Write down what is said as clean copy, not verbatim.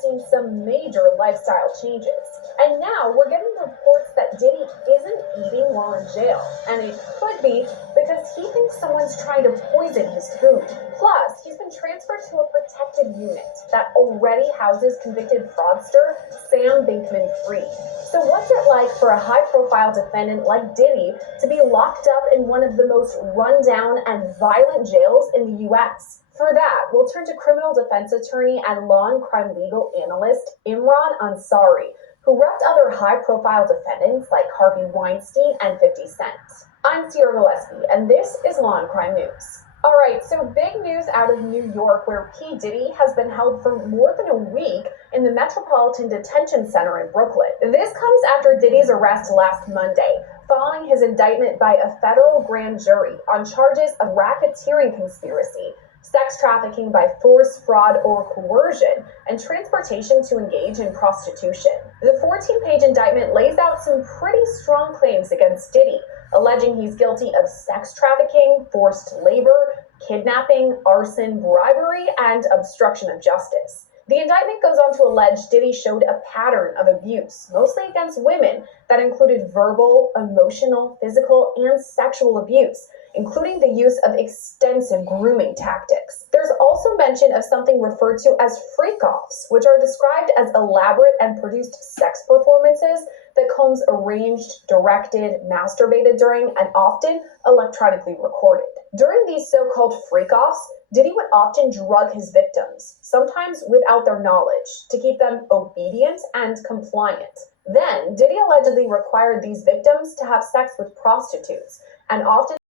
Seen some major lifestyle changes. And now we're getting reports that Diddy isn't eating while in jail. And it could be because he thinks someone's trying to poison his food. Plus, he's been transferred to a protected unit that already houses convicted fraudster Sam Bankman-Fried. So what's it like for a high-profile defendant like Diddy to be locked up in one of the most run-down and violent jails in the U.S.? For that, we'll turn to criminal defense attorney and law and crime legal analyst Imran Ansari, who repped other high-profile defendants like Harvey Weinstein and 50 Cent. I'm Sierra Gillespie, and this is Law and Crime News. All right, so big news out of New York, where P. Diddy has been held for more than a week in the Metropolitan Detention Center in Brooklyn. This comes after Diddy's arrest last Monday, following his indictment by a federal grand jury on charges of racketeering conspiracy, sex trafficking by force, fraud, or coercion, and transportation to engage in prostitution. The 14-page indictment lays out some pretty strong claims against Diddy, alleging he's guilty of sex trafficking, forced labor, kidnapping, arson, bribery, and obstruction of justice. The indictment goes on to allege Diddy showed a pattern of abuse, mostly against women, that included verbal, emotional, physical, and sexual abuse, including the use of extensive grooming tactics. There's also mention of something referred to as freak-offs, which are described as elaborate and produced sex performances that Combs arranged, directed, masturbated during, and often electronically recorded. During these so-called freak-offs, Diddy would often drug his victims, sometimes without their knowledge, to keep them obedient and compliant. Then, Diddy allegedly required these victims to have sex with prostitutes, and often